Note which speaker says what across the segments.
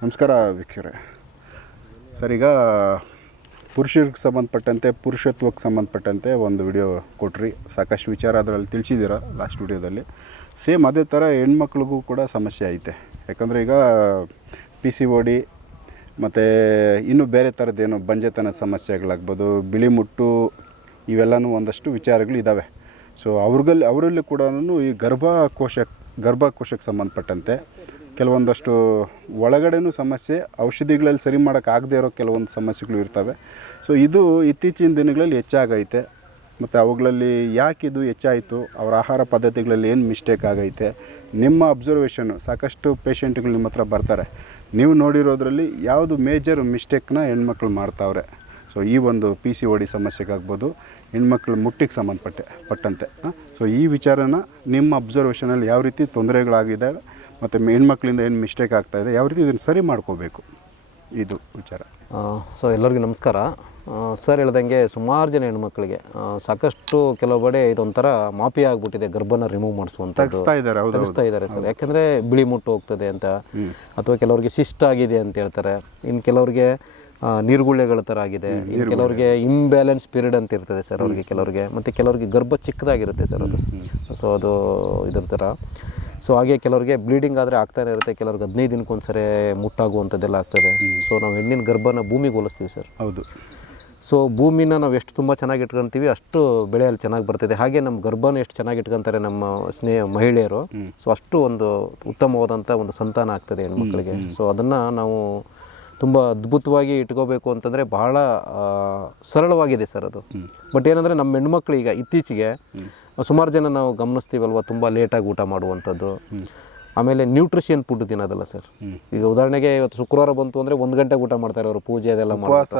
Speaker 1: ನಮಸ್ಕಾರ ವೀಕ್ಷಕರೇ. ಸರ್, ಈಗ ಪುರುಷರಿಗೆ ಸಂಬಂಧಪಟ್ಟಂತೆ, ಪುರುಷತ್ವಕ್ಕೆ ಸಂಬಂಧಪಟ್ಟಂತೆ ಒಂದು ವಿಡಿಯೋ ಕೊಟ್ರಿ. ಸಾಕಷ್ಟು ವಿಚಾರ ಅದರಲ್ಲಿ ತಿಳಿಸಿದ್ದೀರ ಲಾಸ್ಟ್ ವಿಡಿಯೋದಲ್ಲಿ. ಸೇಮ್ ಅದೇ ಥರ ಹೆಣ್ಮಕ್ಳಿಗೂ ಕೂಡ ಸಮಸ್ಯೆ ಐತೆ. ಯಾಕಂದರೆ ಈಗ ಪಿ ಸಿ ಓ ಡಿ ಮತ್ತು ಇನ್ನೂ ಬೇರೆ ಥರದ್ದೇನು ಬಂಜೆತನ ಸಮಸ್ಯೆಗಳಾಗ್ಬೋದು, ಬಿಳಿ ಮುಟ್ಟು, ಇವೆಲ್ಲನೂ ಒಂದಷ್ಟು ವಿಚಾರಗಳು ಇದ್ದಾವೆ ಸೊ ಅವ್ರಿಗಲ್ಲಿ, ಅವರಲ್ಲಿ ಕೂಡ ಈ ಗರ್ಭಕೋಶ ಗರ್ಭಕೋಶಕ್ಕೆ ಸಂಬಂಧಪಟ್ಟಂತೆ ಕೆಲವೊಂದಷ್ಟು ಒಳಗಡೆನೂ ಸಮಸ್ಯೆ, ಔಷಧಿಗಳಲ್ಲಿ ಸರಿ ಮಾಡೋಕ್ಕಾಗದೇ ಇರೋ ಕೆಲವೊಂದು ಸಮಸ್ಯೆಗಳು ಇರ್ತವೆ. ಸೊ ಇದು ಇತ್ತೀಚಿನ ದಿನಗಳಲ್ಲಿ ಹೆಚ್ಚಾಗೈತೆ. ಮತ್ತು ಅವುಗಳಲ್ಲಿ ಯಾಕೆ ಇದು ಹೆಚ್ಚಾಯಿತು? ಅವರ ಆಹಾರ ಪದ್ಧತಿಗಳಲ್ಲಿ ಏನು ಮಿಸ್ಟೇಕ್ ಆಗೈತೆ? ನಿಮ್ಮ ಅಬ್ಸರ್ವೇಷನ್ನು ಸಾಕಷ್ಟು ಪೇಷಂಟ್ಗಳು ನಿಮ್ಮ ಹತ್ರ ಬರ್ತಾರೆ. ನೀವು ನೋಡಿರೋದ್ರಲ್ಲಿ ಯಾವುದು ಮೇಜರ್ ಮಿಸ್ಟೇಕ್ನ ಹೆಣ್ಮಕ್ಳು ಮಾಡ್ತಾವ್ರೆ. ಸೊ ಈ ಒಂದು ಪಿ ಸಿ ಓಡಿ ಸಮಸ್ಯೆಗಾಗ್ಬೋದು, ಹೆಣ್ಮಕ್ಳು ಮುಟ್ಟಿಗೆ ಸಂಬಂಧಪಟ್ಟೆ ಪಟ್ಟಂತೆ ಸೊ ಈ ವಿಚಾರನ ನಿಮ್ಮ ಅಬ್ಸರ್ವೇಷನಲ್ಲಿ ಯಾವ ರೀತಿ ತೊಂದರೆಗಳಾಗಿದೆ? ಮತ್ತು ಹೆಣ್ಮಕ್ಳಿಂದ ಏನು ಮಿಸ್ಟೇಕ್ ಆಗ್ತಾ ಇದೆ ಯಾವ ರೀತಿ ಇದನ್ನು ಸರಿ ಮಾಡ್ಕೋಬೇಕು? ಇದು ವಿಚಾರ.
Speaker 2: ಸೊ ಎಲ್ಲರಿಗೂ ನಮಸ್ಕಾರ. ಸರ್ ಹೇಳ್ದಂಗೆ ಸುಮಾರು ಜನ ಹೆಣ್ಮಕ್ಳಿಗೆ ಸಾಕಷ್ಟು ಕೆಲವು ಕಡೆ ಇದೊಂಥರ ಮಾಫಿ ಆಗ್ಬಿಟ್ಟಿದೆ ಗರ್ಭನ ರಿಮೂವ್ ಮಾಡಿಸುವಂತ
Speaker 1: ತೆಗಿಸ್ತಾ ಇದ್ದಾರೆ
Speaker 2: ತೆಗಿಸ್ತಾ ಇದ್ದಾರೆ ಸರ್ ಯಾಕಂದರೆ ಬಿಳಿ ಮುಟ್ಟು ಹೋಗ್ತದೆ ಅಂತ. ಅಥವಾ ಕೆಲವರಿಗೆ ಶಿಸ್ಟ್ ಆಗಿದೆ ಅಂತ ಹೇಳ್ತಾರೆ. ಇನ್ನು ಕೆಲವರಿಗೆ ನೀರುಗುಳ್ಳೆಗಳ ಥರ ಆಗಿದೆ. ಇನ್ನು ಕೆಲವರಿಗೆ ಇಂಬ್ಯಾಲೆನ್ಸ್ ಪೀರಿಯಡ್ ಅಂತ ಇರ್ತದೆ ಸರ್ ಅವ್ರಿಗೆ ಕೆಲವರಿಗೆ. ಮತ್ತು ಕೆಲವರಿಗೆ ಗರ್ಭ ಚಿಕ್ಕದಾಗಿರುತ್ತೆ ಸರ್ ಅದು. ಸೊ ಅದು ಇದ್ರ ಥರ ಸೊ ಹಾಗೆ ಕೆಲವರಿಗೆ ಬ್ಲೀಡಿಂಗ್ ಆದರೆ ಆಗ್ತಾನೆ ಇರುತ್ತೆ ಕೆಲವ್ರಿಗೆ ಹದಿನೈದು ದಿನಕ್ಕೊಂದ್ಸರಿ ಮುಟ್ಟಾಗುವಂಥದ್ದೆಲ್ಲ ಆಗ್ತದೆ. ಸೊ ನಾವು ಹೆಣ್ಣಿನ ಗರ್ಭನ ಭೂಮಿಗೆ ಹೋಲಿಸ್ತೀವಿ ಸರ್.
Speaker 1: ಹೌದು.
Speaker 2: ಸೊ ಭೂಮಿನ ನಾವು ಎಷ್ಟು ತುಂಬ ಚೆನ್ನಾಗಿ ಇಟ್ಕೊಂತೀವಿ ಅಷ್ಟು ಬೆಳೆಯಲ್ಲಿ ಚೆನ್ನಾಗಿ ಬರ್ತದೆ. ಹಾಗೆ ನಮ್ಮ ಗರ್ಭನ ಎಷ್ಟು ಚೆನ್ನಾಗಿ ಇಟ್ಕೊಂತಾರೆ ನಮ್ಮ ಸ್ನೇಹ ಮಹಿಳೆಯರು ಸೊ ಅಷ್ಟು ಒಂದು ಉತ್ತಮವಾದಂಥ ಒಂದು ಸಂತಾನ ಆಗ್ತದೆ ಹೆಣ್ಮಕ್ಳಿಗೆ. ಸೊ ಅದನ್ನು ನಾವು ತುಂಬ ಅದ್ಭುತವಾಗಿ ಇಟ್ಕೋಬೇಕು ಅಂತಂದರೆ ಬಹಳ ಸರಳವಾಗಿದೆ ಸರ್ ಅದು. ಬಟ್ ಏನಂದರೆ ನಮ್ಮ ಹೆಣ್ಮಕ್ಳು ಈಗ ಇತ್ತೀಚೆಗೆ ಸುಮಾರು ಜನ ನಾವು ಗಮನಿಸ್ತೀವಲ್ವ ತುಂಬ ಲೇಟಾಗಿ ಊಟ ಮಾಡುವಂಥದ್ದು. ಆಮೇಲೆ ನ್ಯೂಟ್ರಿಷಿಯನ್ ಫುಡ್ ತಿನ್ನೋದಲ್ಲ ಸರ್ ಈಗ ಉದಾಹರಣೆಗೆ ಇವತ್ತು ಶುಕ್ರವಾರ ಬಂತು ಅಂದರೆ ಒಂದು ಗಂಟೆಗೆ ಊಟ ಮಾಡ್ತಾರೆ ಅವರು ಪೂಜೆ ಅದೆಲ್ಲ.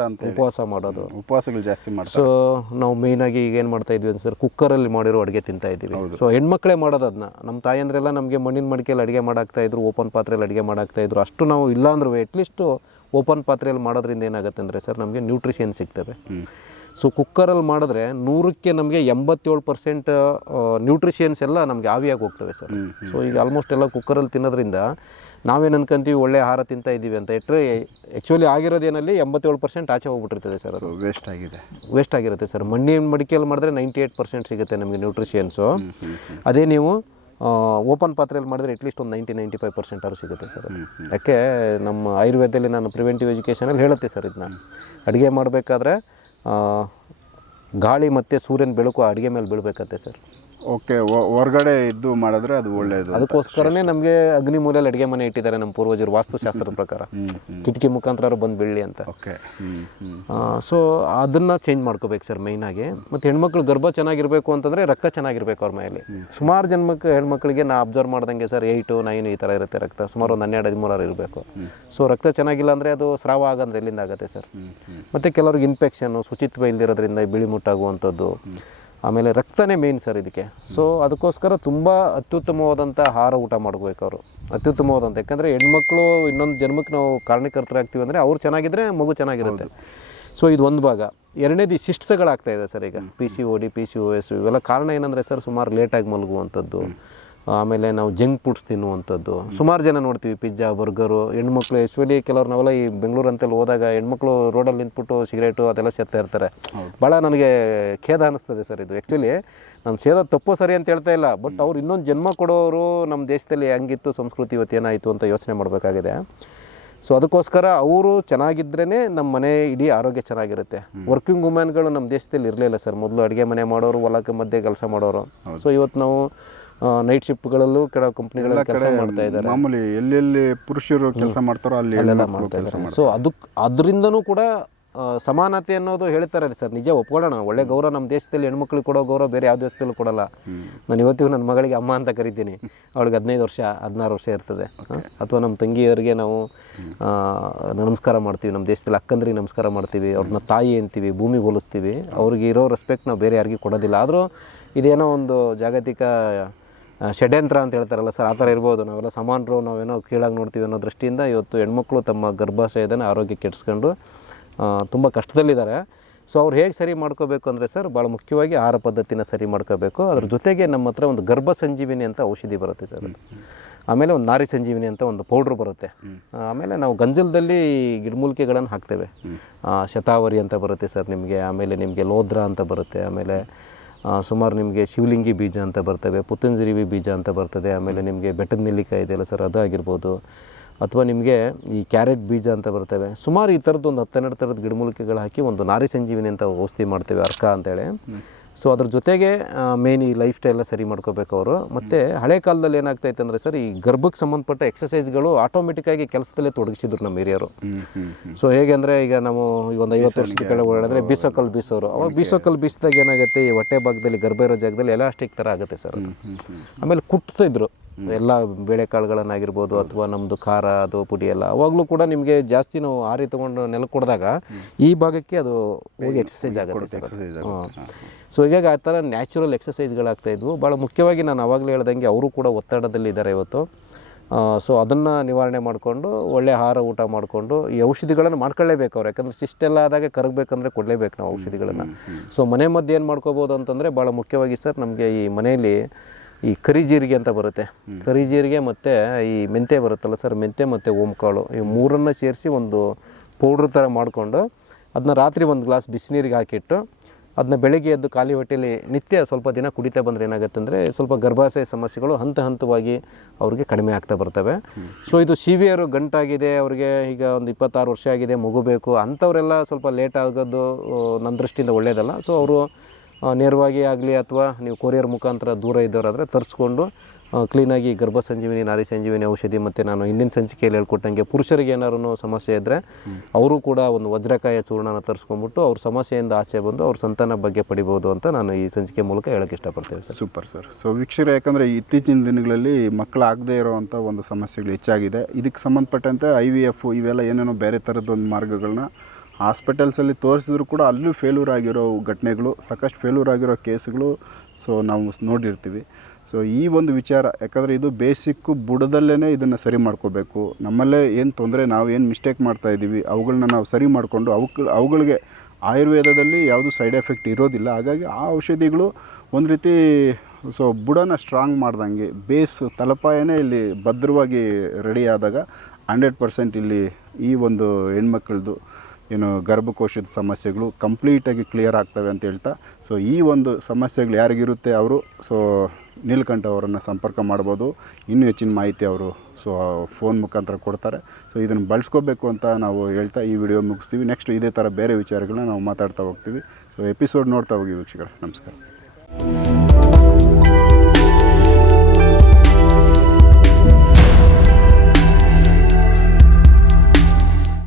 Speaker 1: ಅಂತ ಹೇಳಿ.
Speaker 2: ಉಪವಾಸ ಮಾಡೋದು.
Speaker 1: ಉಪವಾಸಗಳು ಜಾಸ್ತಿ ಮಾಡ್ತಾರೆ.
Speaker 2: ಸೊ ನಾವು ಮೇಯ್ನಾಗಿ ಈಗ ಏನು ಮಾಡ್ತಾ ಇದ್ವಿ ಸರ್ ಕುಕ್ಕರಲ್ಲಿ ಮಾಡಿರೋ ಅಡುಗೆ ತಿಂತಾ ಇದ್ದೀವಿ ಸೊ ಹೆಣ್ಮಕ್ಳೇ ಮಾಡೋದು ಅದನ್ನ ನಮ್ಮ ತಾಯಂದ್ರೆಲ್ಲ ನಮಗೆ ಮಣ್ಣಿನ ಮಡಿಕೆಯಲ್ಲಿ ಅಡುಗೆ ಮಾಡಾಕ್ತಾ ಇದ್ರು ಓಪನ್ ಪಾತ್ರೆಯಲ್ಲಿ ಅಡುಗೆ ಮಾಡಾಕ್ತಾ ಇದ್ರು. ಅಷ್ಟು ನಾವು ಇಲ್ಲ ಅಂದ್ರೂ ಅಟ್ಲೀಸ್ಟು ಓಪನ್ ಪಾತ್ರೆಯಲ್ಲಿ ಮಾಡೋದ್ರಿಂದ ಏನಾಗುತ್ತೆ ಅಂದರೆ ಸರ್ ನಮಗೆ ನ್ಯೂಟ್ರಿಷನ್ ಸಿಗ್ತವೆ ಸೊ ಕುಕ್ಕರಲ್ಲಿ ಮಾಡಿದ್ರೆ ನೂರಕ್ಕೆ ನಮಗೆ ಎಂಬತ್ತೇಳು ಪರ್ಸೆಂಟ್ ನ್ಯೂಟ್ರಿಷಿಯನ್ಸ್ ಎಲ್ಲ ನಮಗೆ ಆವಿಯಾಗಿ ಹೋಗ್ತವೆ ಸರ್. ಸೊ ಈಗ ಆಲ್ಮೋಸ್ಟ್ ಎಲ್ಲ ಕುಕ್ಕರಲ್ಲಿ ತಿನ್ನೋದ್ರಿಂದ ನಾವೇನು ಅನ್ಕೊಂತೀವಿ ಒಳ್ಳೆ ಆಹಾರ ತಿಂತಾ ಇದ್ದೀವಿ ಅಂತ ಇಟ್ಟರೆ ಆ್ಯಕ್ಚುಲಿ ಆಗಿರೋದೇನಲ್ಲಿ ಎಂಬತ್ತೇಳು ಪರ್ಸೆಂಟ್ ಆಚೆ ಹೋಗ್ಬಿಟ್ಟಿರ್ತದೆ ಸರ್ ಅದು.
Speaker 1: ವೇಸ್ಟ್ ಆಗಿದೆ.
Speaker 2: ವೇಸ್ಟ್ ಆಗಿರುತ್ತೆ ಸರ್. ಮಣ್ಣಿನ ಮಡಿಕೆಯಲ್ಲಿ ಮಾಡಿದ್ರೆ ನೈಂಟಿ ಏಯ್ಟ್ ಪರ್ಸೆಂಟ್ ಸಿಗುತ್ತೆ ನಮಗೆ ನ್ಯೂಟ್ರಿಷಿಯನ್ಸು ಅದೇ ನೀವು ಓಪನ್ ಪಾತ್ರೆಯಲ್ಲಿ ಮಾಡಿದ್ರೆ ಅಟ್ಲೀಸ್ಟ್ ಒಂದು ನೈಂಟಿ ನೈಂಟಿ ಫೈವ್ ಪರ್ಸೆಂಟ್ ಆದರೂ ಸಿಗುತ್ತೆ ಸರ್ ಯಾಕೆ ನಮ್ಮ ಆಯುರ್ವೇದದಲ್ಲಿ ನಾನು ಪ್ರಿವೆಂಟಿವ್ ಎಜುಕೇಷನಲ್ಲಿ ಹೇಳುತ್ತೆ ಸರ್ ಇದನ್ನ. ಅಡುಗೆ ಮಾಡಬೇಕಾದ್ರೆ ಗಾಳಿ ಮತ್ತು ಸೂರ್ಯನ ಬೆಳಕು ಅಡುಗೆ ಮೇಲೆ ಬೀಳಬೇಕಂತೆ ಸರ್.
Speaker 1: ಓಕೆ ಹೊರಗಡೆ ಇದ್ದು ಮಾಡಿದ್ರೆ ಅದು ಒಳ್ಳೆಯದು
Speaker 2: ಅದಕ್ಕೋಸ್ಕರನೇ ನಮಗೆ ಅಗ್ನಿ ಮೂಲೆಯಲ್ಲಿ ಅಡುಗೆ ಮನೆ ಇಟ್ಟಿದ್ದಾರೆ ನಮ್ಮ ಪೂರ್ವಜರು ವಾಸ್ತುಶಾಸ್ತ್ರದ ಪ್ರಕಾರ. ಕಿಟಕಿ ಮುಖಾಂತರ ಬಂದು ಬೀಳಲಿ ಅಂತ.
Speaker 1: ಓಕೆ
Speaker 2: ಸೊ ಅದನ್ನು ಚೇಂಜ್ ಮಾಡ್ಕೋಬೇಕು ಸರ್ ಮೈನಾಗಿ ಮತ್ತು ಹೆಣ್ಮಕ್ಳು ಗರ್ಭ ಚೆನ್ನಾಗಿರಬೇಕು ಅಂತಂದರೆ ರಕ್ತ ಚೆನ್ನಾಗಿರಬೇಕು ಅವ್ರ ಮನೆಯಲ್ಲಿ ಸುಮಾರು ಜನ್ಮಕ್ಕೆ ಹೆಣ್ಮಕ್ಳಿಗೆ ನಾ ಅಬ್ಸರ್ವ್ ಮಾಡ್ದಂಗೆ ಸರ್ ಏಯ್ಟು ನೈನು ಈ ಥರ ಇರುತ್ತೆ ರಕ್ತ. ಸುಮಾರು ಒಂದು ಹನ್ನೆರಡು ಹದಿಮೂರಾರು ಇರಬೇಕು. ಸೊ ರಕ್ತ ಚೆನ್ನಾಗಿಲ್ಲ ಅಂದರೆ ಅದು ಸ್ರಾವ ಆಗಂದ್ರೆ ಎಲ್ಲಿಂದ ಆಗುತ್ತೆ ಸರ್ ಮತ್ತು ಕೆಲವ್ರಿಗೆ ಇನ್ಫೆಕ್ಷನ್ನು ಶುಚಿತ್ವ ಇಲ್ದಿರೋದ್ರಿಂದ ಬಿಳಿ ಮುಟ್ಟಾಗುವಂಥದ್ದು. ಆಮೇಲೆ ರಕ್ತನೇ ಮೇಯ್ನ್ ಸರ್ ಇದಕ್ಕೆ ಸೊ ಅದಕ್ಕೋಸ್ಕರ ತುಂಬ ಅತ್ಯುತ್ತಮವಾದಂಥ ಆಹಾರ ಊಟ ಮಾಡ್ಬೇಕು ಅವರು. ಅತ್ಯುತ್ತಮವಾದಂಥ ಯಾಕಂದರೆ ಹೆಣ್ಮಕ್ಳು ಇನ್ನೊಂದು ಜನ್ಮಕ್ಕೆ ನಾವು ಕಾರಣೀಕರ್ತರಾಗ್ತೀವಿ ಅಂದರೆ ಅವ್ರು ಚೆನ್ನಾಗಿದ್ದರೆ ಮಗು ಚೆನ್ನಾಗಿರುತ್ತೆ. ಸೊ ಇದು ಒಂದು ಭಾಗ. ಎರಡನೇದು ಈ ಶಿಸ್ಟ್ಸ್ಗಳಾಗ್ತಾ ಇದೆ ಸರ್ ಈಗ. P C O D P C O S ಇವೆಲ್ಲ ಕಾರಣ ಏನಂದರೆ ಸರ್ ಸುಮಾರು ಲೇಟಾಗಿ ಮಲಗುವಂಥದ್ದು. ಆಮೇಲೆ ನಾವು ಜಂಕ್ ಫುಡ್ಸ್ ತಿನ್ನುವಂಥದ್ದು. ಸುಮಾರು ಜನ ನೋಡ್ತೀವಿ ಪಿಜ್ಜಾ ಬರ್ಗರು ಹೆಣ್ಮಕ್ಳು ಎಸ್ವೆಲಿ ಕೆಲವ್ರು ನಾವೆಲ್ಲ ಈ ಬೆಂಗಳೂರು ಅಂತೆಲ್ಲ ಹೋದಾಗ ಹೆಣ್ಮಕ್ಳು ರೋಡಲ್ಲಿ ನಿಂತ್ಬಿಟ್ಟು ಸಿಗರೇಟು ಅದೆಲ್ಲ ಸೇರ್ತಾ ಇರ್ತಾರೆ. ಭಾಳ ನನಗೆ ಖೇದ ಅನ್ನಿಸ್ತದೆ ಸರ್ ಇದು. ಆ್ಯಕ್ಚುಲಿ ನಾನು ಸೇದ ತಪ್ಪು ಸರಿ ಅಂತ ಹೇಳ್ತಾ ಇಲ್ಲ. ಬಟ್ ಅವ್ರು ಇನ್ನೊಂದು ಜನ್ಮ ಕೊಡೋರು ನಮ್ಮ ದೇಶದಲ್ಲಿ ಹೆಂಗಿತ್ತು ಸಂಸ್ಕೃತಿ ಇವತ್ತು ಏನಾಯಿತು ಅಂತ ಯೋಚನೆ ಮಾಡಬೇಕಾಗಿದೆ. ಸೊ ಅದಕ್ಕೋಸ್ಕರ ಅವರು ಚೆನ್ನಾಗಿದ್ರೇ ನಮ್ಮ ಮನೆ ಇಡೀ ಆರೋಗ್ಯ ಚೆನ್ನಾಗಿರುತ್ತೆ. ವರ್ಕಿಂಗ್ ವುಮೆನ್ಗಳು ನಮ್ಮ ದೇಶದಲ್ಲಿ ಇರಲಿಲ್ಲ ಸರ್. ಮೊದಲು ಅಡುಗೆ ಮನೆ ಮಾಡೋರು ಹೊಲಕ್ಕೆ ಮಧ್ಯೆ ಕೆಲಸ ಮಾಡೋರು. ಸೊ ಇವತ್ತು ನಾವು ನೈಟ್ ಶಿಫ್ಟ್ಗಳಲ್ಲೂ ಕೆಲವು ಕಂಪ್ನಿಗಳಲ್ಲಿ ಕೆಲಸ ಮಾಡ್ತಾ ಇದ್ದಾರೆ.
Speaker 1: ಮಾಮೂಲಿ ಎಲ್ಲೆಲ್ಲಿ ಪುರುಷರು ಕೆಲಸ ಮಾಡ್ತಾರೋ ಅಲ್ಲಿ ಎಲ್ಲ
Speaker 2: ಮಾಡ್ತಾ ಇದ್ದಾರೆ. ಸೊ ಅದಕ್ಕೆ ಅದರಿಂದನೂ ಕೂಡ ಸಮಾನತೆ ಅನ್ನೋದು ಹೇಳ್ತಾರೆ ಸರ್. ನಿಜ ಒಪ್ಕೊಳ್ಳೋಣ. ಒಳ್ಳೆ ಗೌರವ ನಮ್ಮ ದೇಶದಲ್ಲಿ ಹೆಣ್ಮಕ್ಳಿಗೆ ಕೊಡೋ ಗೌರವ ಬೇರೆ ಯಾವ ದೇಶದಲ್ಲೂ ಕೊಡಲ್ಲ. ನಾನು ಇವತ್ತಿಗೂ ನನ್ನ ಮಗಳಿಗೆ ಅಮ್ಮ ಅಂತ ಕರಿತೀನಿ. ಅವಳಿಗೆ ಹದಿನೈದು ವರ್ಷ ಹದಿನಾರು ವರ್ಷ ಇರ್ತದೆ. ಅಥವಾ ನಮ್ಮ ತಂಗಿಯವರಿಗೆ ನಾವು ನಮಸ್ಕಾರ ಮಾಡ್ತೀವಿ. ನಮ್ಮ ದೇಶದಲ್ಲಿ ಅಕ್ಕಂದ್ರಿಗೆ ನಮಸ್ಕಾರ ಮಾಡ್ತೀವಿ. ಅವ್ರನ್ನ ತಾಯಿ ಅಂತೀವಿ ಭೂಮಿಗೆ ಹೋಲಿಸ್ತೀವಿ. ಅವ್ರಿಗೆ ಇರೋ ರೆಸ್ಪೆಕ್ಟ್ ನಾವು ಬೇರೆ ಯಾರಿಗೂ ಕೊಡೋದಿಲ್ಲ. ಆದರೂ ಇದೇನೋ ಒಂದು ಜಾಗತಿಕ ಷಡ್ಯಂತ್ರ ಅಂತ ಹೇಳ್ತಾರಲ್ಲ ಸರ್, ಆ ಥರ ಇರ್ಬೋದು. ನಾವೆಲ್ಲ ಸಮಾನರು, ನಾವೇನೋ ಕೀಳಾಗಿ ನೋಡ್ತೀವಿ ಅನ್ನೋ ದೃಷ್ಟಿಯಿಂದ ಇವತ್ತು ಹೆಣ್ಮಕ್ಳು ತಮ್ಮ ಗರ್ಭಾಶಯದನ್ನು ಆರೋಗ್ಯ ಕೆಡಿಸ್ಕೊಂಡು ತುಂಬ ಕಷ್ಟದಲ್ಲಿದ್ದಾರೆ. ಸೊ ಅವ್ರು ಹೇಗೆ ಸರಿ ಮಾಡ್ಕೋಬೇಕು ಅಂದರೆ ಸರ್ ಭಾಳ ಮುಖ್ಯವಾಗಿ ಆಹಾರ ಪದ್ಧತಿನ ಸರಿ ಮಾಡ್ಕೋಬೇಕು. ಅದ್ರ ಜೊತೆಗೆ ನಮ್ಮ ಹತ್ರ ಒಂದು ಗರ್ಭ ಸಂಜೀವಿನಿ ಅಂತ ಔಷಧಿ ಬರುತ್ತೆ ಸರ್ ಆಮೇಲೆ ಒಂದು ನಾರಿ ಸಂಜೀವಿನಿ ಅಂತ ಒಂದು ಪೌಡ್ರ್ ಬರುತ್ತೆ. ಆಮೇಲೆ ನಾವು ಗಂಜಲದಲ್ಲಿ ಗಿಡಮೂಲಿಕೆಗಳನ್ನು ಹಾಕ್ತೇವೆ. ಶತಾವರಿ ಅಂತ ಬರುತ್ತೆ ಸರ್ ನಿಮಗೆ, ಆಮೇಲೆ ನಿಮಗೆ ಲೋದ್ರ ಅಂತ ಬರುತ್ತೆ, ಆಮೇಲೆ ಸುಮಾರು ನಿಮಗೆ ಶಿವಲಿಂಗಿ ಬೀಜ ಅಂತ ಬರ್ತವೆ ಪುತ್ತಂಜರಿವಿ ಬೀಜ ಅಂತ ಬರ್ತದೆ, ಆಮೇಲೆ ನಿಮಗೆ ಬೆಟ್ಟದ ನೆಲ್ಲಿಕಾಯಿ ಇದೆಯಲ್ಲ ಸರ್, ಅದು ಆಗಿರ್ಬೋದು. ಅಥವಾ ನಿಮಗೆ ಈ ಕ್ಯಾರೆಟ್ ಬೀಜ ಅಂತ ಬರ್ತವೆ. ಸುಮಾರು ಈ ಥರದ್ದು ಒಂದು ಹತ್ತೆರಡು ಥರದ ಗಿಡಮೂಲಿಕೆಗಳು ಹಾಕಿ ಒಂದು ನಾರಿ ಸಂಜೀವಿನಿ ಅಂತ ಔಷಧಿ ಮಾಡ್ತೇವೆ ಅರ್ಕ ಅಂತೇಳಿ. ಸೊ ಅದ್ರ ಜೊತೆಗೆ ಮೇನ್ ಈ ಲೈಫ್ ಸ್ಟೈಲ್ ಸರಿ ಮಾಡ್ಕೋಬೇಕು ಅವರು. ಮತ್ತು ಹಳೆ ಕಾಲದಲ್ಲಿ ಏನಾಗ್ತೈತೆ ಅಂದರೆ ಸರ್ ಈ ಗರ್ಭಕ್ಕೆ ಸಂಬಂಧಪಟ್ಟ ಎಕ್ಸಸೈಸ್ಗಳು ಆಟೋಮೆಟಿಕ್ಕಾಗಿ ಕೆಲಸದಲ್ಲೇ ತೊಡಗಿಸಿದ್ರು ನಮ್ಮ ಹಿರಿಯರು. ಸೊ ಹೇಗೆ ಅಂದರೆ ಈಗ ನಾವು ಈಗ ಒಂದು ಐವತ್ತು ವರ್ಷದ ಕೆಳಗೆ ಓಡಾಡಿದ್ರೆ ಬೀಸೋಕಲ್ ಬೀಸೋರು. ಅವಾಗ ಬೀಸೋಕಲ್ ಬೀಸಿದಾಗ ಏನಾಗುತ್ತೆ ಈ ಹೊಟ್ಟೆ ಭಾಗದಲ್ಲಿ ಗರ್ಭ ಇರೋ ಜಾಗದಲ್ಲಿ ಎಲಾಸ್ಟಿಕ್ ಥರ ಆಗುತ್ತೆ ಸರ್. ಆಮೇಲೆ ಕುಟ್ತಿದ್ರು ಎಲ್ಲ ಬೇಳೆಕಾಳುಗಳನ್ನಾಗಿರ್ಬೋದು ಅಥವಾ ನಮ್ಮದು ಖಾರ ಅದು ಪುಡಿ ಎಲ್ಲ ಅವಾಗಲೂ ಕೂಡ ನಿಮಗೆ ಜಾಸ್ತಿ ನಾವು ಆರಿ ತೊಗೊಂಡು ನೆಲಕ್ಕೆ ಕೊಡಿದಾಗ ಈ ಭಾಗಕ್ಕೆ ಅದು ಹೋಗಿ ಎಕ್ಸಸೈಸ್ ಆಗುತ್ತೆ. ಸೊ ಹೀಗಾಗಿ ಆ ಥರ ನ್ಯಾಚುರಲ್ ಎಕ್ಸಸೈಸ್ಗಳಾಗ್ತಾ ಇದ್ವು. ಭಾಳ ಮುಖ್ಯವಾಗಿ ನಾನು ಆವಾಗಲೇ ಹೇಳ್ದಂಗೆ ಅವರು ಕೂಡ ಒತ್ತಡದಲ್ಲಿ ಇದ್ದಾರೆ ಇವತ್ತು. ಸೊ ಅದನ್ನು ನಿವಾರಣೆ ಮಾಡಿಕೊಂಡು ಒಳ್ಳೆ ಆಹಾರ ಊಟ ಮಾಡಿಕೊಂಡು ಈ ಔಷಧಿಗಳನ್ನು ಮಾಡ್ಕೊಳ್ಳೇಬೇಕು ಅವ್ರು. ಯಾಕಂದ್ರೆ ಸಿಸ್ಟೆಲ್ಲ ಆದಾಗ ಕರಗಬೇಕಂದ್ರೆ ಕೊಡಲೇಬೇಕು ನಾವು ಔಷಧಿಗಳನ್ನು. ಸೊ ಮನೆ ಮದ್ದು ಏನು ಮಾಡ್ಕೋಬೋದು ಅಂತಂದರೆ ಭಾಳ ಮುಖ್ಯವಾಗಿ ಸರ್ ನಮಗೆ ಈ ಮನೆಯಲ್ಲಿ ಈ ಕರಿ ಜೀರಿಗೆ ಅಂತ ಬರುತ್ತೆ. ಕರಿ ಜೀರಿಗೆ ಮತ್ತು ಈ ಮೆಂತೆ ಬರುತ್ತಲ್ಲ ಸರ್ ಮೆಂತೆ ಮತ್ತು ಓಂಕಾಳು ಈ ಮೂರನ್ನು ಸೇರಿಸಿ ಒಂದು ಪೌಡ್ರ್ ಥರ ಮಾಡಿಕೊಂಡು ಅದನ್ನ ರಾತ್ರಿ ಒಂದು ಗ್ಲಾಸ್ ಬಿಸಿನೀರಿಗೆ ಹಾಕಿಟ್ಟು ಅದನ್ನ ಬೆಳಗ್ಗೆ ಎದ್ದು ಖಾಲಿ ಹೊಟ್ಟೆಯಲ್ಲಿ ನಿತ್ಯ ಸ್ವಲ್ಪ ದಿನ ಕುಡಿತಾ ಬಂದರೆ ಏನಾಗುತ್ತೆ ಅಂದರೆ ಸ್ವಲ್ಪ ಗರ್ಭಾಶಯ ಸಮಸ್ಯೆಗಳು ಹಂತ ಹಂತವಾಗಿ ಅವ್ರಿಗೆ ಕಡಿಮೆ ಆಗ್ತಾ ಬರ್ತವೆ. ಸೊ ಇದು ಸಿವಿಯರು ಗಂಟಾಗಿದೆ ಅವ್ರಿಗೆ ಈಗ ಒಂದು ಇಪ್ಪತ್ತಾರು ವರ್ಷ ಆಗಿದೆ ಮಗು ಬೇಕು ಅಂಥವರೆಲ್ಲ ಸ್ವಲ್ಪ ಲೇಟ್ ಆಗೋದು ನನ್ನ ದೃಷ್ಟಿಯಿಂದ ಒಳ್ಳೆಯದಲ್ಲ ಸೊ ಅವರು ನೇರವಾಗಿ ಆಗಲಿ ಅಥವಾ ನೀವು ಕೊರಿಯರ್ ಮುಖಾಂತರ ದೂರ ಇದ್ದವರಾದರೆ ತರಿಸ್ಕೊಂಡು ಕ್ಲೀನಾಗಿ ಗರ್ಭ ಸಂಜೀವಿನಿ, ನಾರಿ ಸಂಜೀವಿನಿ, ಔಷಧಿ ಮತ್ತು ನಾನು ಹಿಂದಿನ ಸಂಚಿಕೆಯಲ್ಲಿ ಹೇಳ್ಕೊಟ್ಟಂಗೆ ಪುರುಷರಿಗೆ ಏನಾರೂ ಸಮಸ್ಯೆ ಇದ್ದರೆ ಅವರು ಕೂಡ ಒಂದು ವಜ್ರಕಾಯ ಚೂರ್ಣನ ತರಿಸ್ಕೊಂಡ್ಬಿಟ್ಟು ಅವ್ರ ಸಮಸ್ಯೆಯಿಂದ ಆಚೆ ಬಂದು ಅವ್ರ ಸಂತಾನ ಬಗ್ಗೆ ಪಡಿಬೋದು ಅಂತ ನಾನು ಈ ಸಂಚಿಕೆ ಮೂಲಕ ಹೇಳೋಕ್ಕೆ ಇಷ್ಟಪಡ್ತೇವೆ ಸರ್.
Speaker 1: Super sir. ಸೊ ವೀಕ್ಷರು, ಯಾಕಂದರೆ ಇತ್ತೀಚಿನ ದಿನಗಳಲ್ಲಿ ಮಕ್ಕಳಾಗದೇ ಇರೋವಂಥ ಒಂದು ಸಮಸ್ಯೆಗಳು ಹೆಚ್ಚಾಗಿದೆ. ಇದಕ್ಕೆ ಸಂಬಂಧಪಟ್ಟಂತೆ ಐ ವಿ ಎಫ್ ಇವೆಲ್ಲ ಏನೇನೋ ಬೇರೆ ಥರದ ಒಂದು ಮಾರ್ಗಗಳನ್ನ ಹಾಸ್ಪಿಟಲ್ಸಲ್ಲಿ ತೋರಿಸಿದ್ರು ಕೂಡ ಅಲ್ಲೂ ಫೇಲ್ಯೂರ್ ಆಗಿರೋ ಘಟನೆಗಳು, ಸಾಕಷ್ಟು ಫೇಲ್ಯೂರ್ ಆಗಿರೋ ಕೇಸ್ಗಳು ಸೊ ನಾವು ನೋಡಿರ್ತೀವಿ. ಸೊ ಈ ಒಂದು ವಿಚಾರ, ಯಾಕಂದರೆ ಇದು ಬೇಸಿಕ್ಕು ಬುಡದಲ್ಲೇ ಇದನ್ನು ಸರಿ ಮಾಡ್ಕೋಬೇಕು. ನಮ್ಮಲ್ಲೇ ಏನು ತೊಂದರೆ, ನಾವು ಏನು ಮಿಸ್ಟೇಕ್ ಮಾಡ್ತಾ ಇದ್ದೀವಿ ಅವುಗಳನ್ನ ನಾವು ಸರಿ ಮಾಡಿಕೊಂಡು ಅವುಗಳಿಗೆ ಆಯುರ್ವೇದದಲ್ಲಿ ಯಾವುದು ಸೈಡ್ ಎಫೆಕ್ಟ್ ಇರೋದಿಲ್ಲ. ಹಾಗಾಗಿ ಆ ಔಷಧಿಗಳು ಒಂದು ರೀತಿ ಸೊ ಬುಡನ ಸ್ಟ್ರಾಂಗ್ ಮಾಡ್ದಂಗೆ ಬೇಸ್ ತಲಪಾಯನೇ ಇಲ್ಲಿ ಭದ್ರವಾಗಿ ರೆಡಿ ಆದಾಗ ಹಂಡ್ರೆಡ್ ಪರ್ಸೆಂಟ್ ಇಲ್ಲಿ ಈ ಒಂದು ಹೆಣ್ಮಕ್ಳದ್ದು ಏನು ಗರ್ಭಕೋಶದ ಸಮಸ್ಯೆಗಳು ಕಂಪ್ಲೀಟಾಗಿ ಕ್ಲಿಯರ್ ಆಗ್ತವೆ ಅಂತ ಹೇಳ್ತಾ ಸೊ ಈ ಒಂದು ಸಮಸ್ಯೆಗಳು ಯಾರಿಗಿರುತ್ತೆ ಅವರು ಸೊ ನೀಲಕಂಠ ಅವರನ್ನು ಸಂಪರ್ಕ ಮಾಡ್ಬೋದು. ಇನ್ನೂ ಹೆಚ್ಚಿನ ಮಾಹಿತಿ ಅವರು ಸೊ ಫೋನ್ ಮುಖಾಂತರ ಕೊಡ್ತಾರೆ. ಸೊ ಇದನ್ನು ಬಳಸ್ಕೋಬೇಕು ಅಂತ ನಾವು ಹೇಳ್ತಾ ಈ ವಿಡಿಯೋ ಮುಗಿಸ್ತೀವಿ. ನೆಕ್ಸ್ಟ್ ಇದೇ ಥರ ಬೇರೆ ವಿಚಾರಗಳನ್ನ ನಾವು ಮಾತಾಡ್ತಾ ಹೋಗ್ತೀವಿ. ಸೊ ಎಪಿಸೋಡ್ ನೋಡ್ತಾ ಹೋಗಿ ವೀಕ್ಷಕರು, ನಮಸ್ಕಾರ.